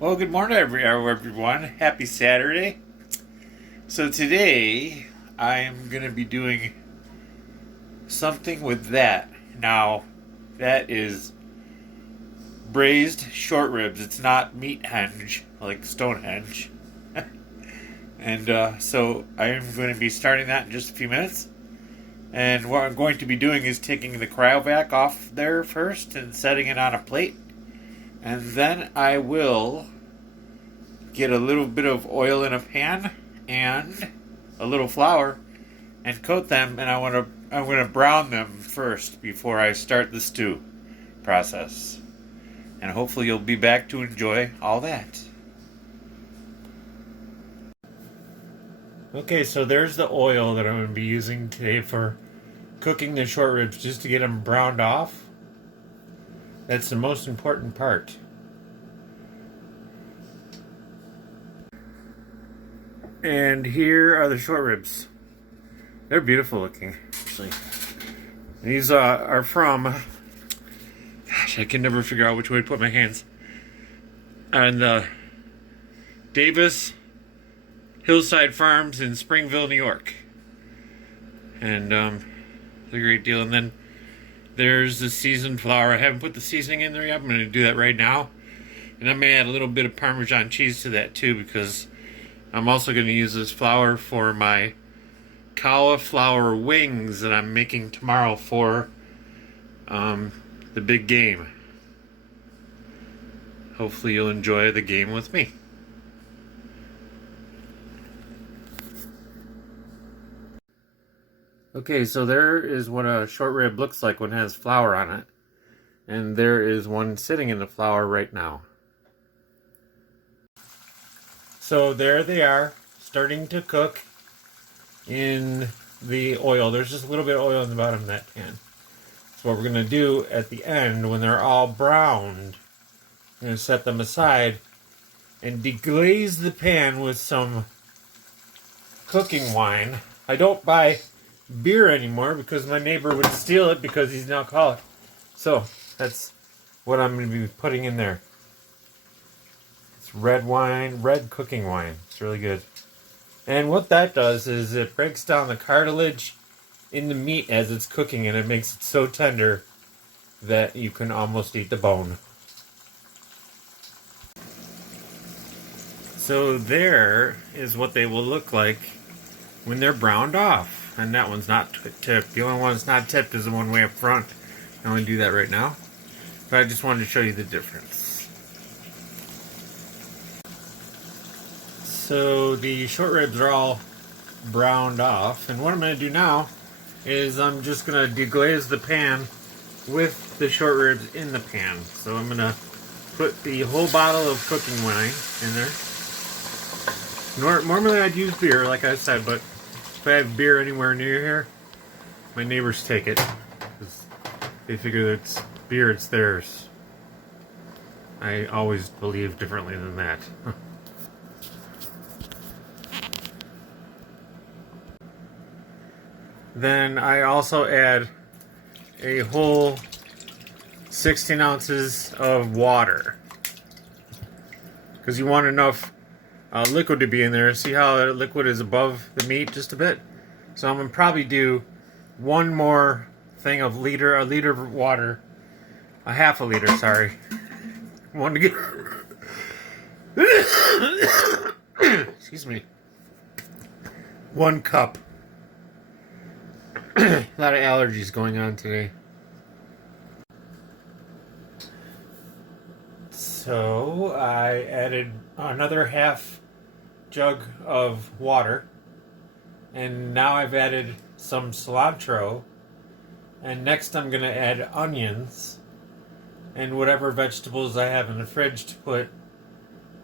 Well, good morning, everyone. Happy Saturday. So today I'm going to be doing something with that. Now, that is braised short ribs. It's not meat henge like Stonehenge. So I am going to be starting that in just a few minutes. And what I'm going to be doing is taking the cryovac off there first and setting it on a plate. And then I will get a little bit of oil in a pan and a little flour and coat them, and I'm going to brown them first before I start the stew process. And hopefully you'll be back to enjoy all that. Okay, so there's the oil that I'm going to be using today for cooking the short ribs, just to get them browned off. That's the most important part. And here are the short ribs. They're beautiful looking, actually. These are from, gosh, I can never figure out which way to put my hands. And Davis Hillside Farms in Springville, New York. And it's a great deal. And then there's the seasoned flour. I haven't put the seasoning in there yet. I'm going to do that right now. And I'm going to add a little bit of Parmesan cheese to that too, because I'm also going to use this flour for my cauliflower wings that I'm making tomorrow for the big game. Hopefully you'll enjoy the game with me. Okay, so there is what a short rib looks like when it has flour on it. And there is one sitting in the flour right now. So there they are, starting to cook in the oil. There's just a little bit of oil in the bottom of that pan. So what we're going to do at the end, when they're all browned, I'm going to set them aside and deglaze the pan with some cooking wine. I don't buy beer anymore because my neighbor would steal it because he's an alcoholic. So that's what I'm going to be putting in there. Red wine, red cooking wine. It's really good. And what that does is it breaks down the cartilage in the meat as it's cooking, and it makes it so tender that you can almost eat the bone. So there is what they will look like when they're browned off. And that one's not tipped. The only one that's not tipped is the one way up front. I'm going to do that right now. But I just wanted to show you the difference. So the short ribs are all browned off, and what I'm going to do now is I'm just going to deglaze the pan with the short ribs in the pan. So I'm going to put the whole bottle of cooking wine in there. Normally I'd use beer, like I said, but if I have beer anywhere near here, my neighbors take it, because they figure that it's beer, it's theirs. I always believe differently than that. Then I also add a whole 16 ounces of water, because you want enough liquid to be in there. See how that liquid is above the meat just a bit? So I'm going to probably do one more thing of a liter of water, a half a liter, sorry. One to get... Excuse me. 1 cup. A lot of allergies going on today. So I added another half jug of water, and now I've added some cilantro, and next I'm going to add onions and whatever vegetables I have in the fridge to put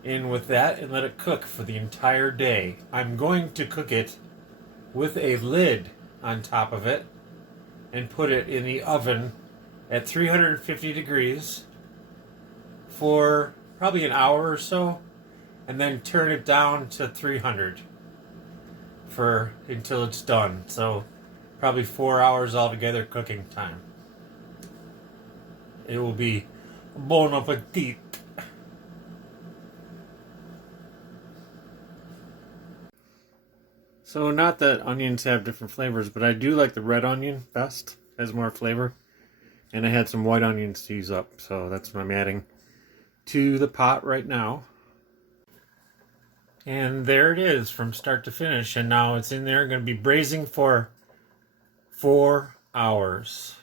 in with that, and let it cook for the entire day. I'm going to cook it with a lid on top of it and put it in the oven at 350 degrees for probably an hour or so, and then turn it down to 300 until it's done. So probably 4 hours altogether cooking time. It will be bon appetit. So not that onions have different flavors, but I do like the red onion best. It has more flavor. And I had some white onions to use up, so that's what I'm adding to the pot right now. And there it is from start to finish. And now it's in there, going to be braising for 4 hours.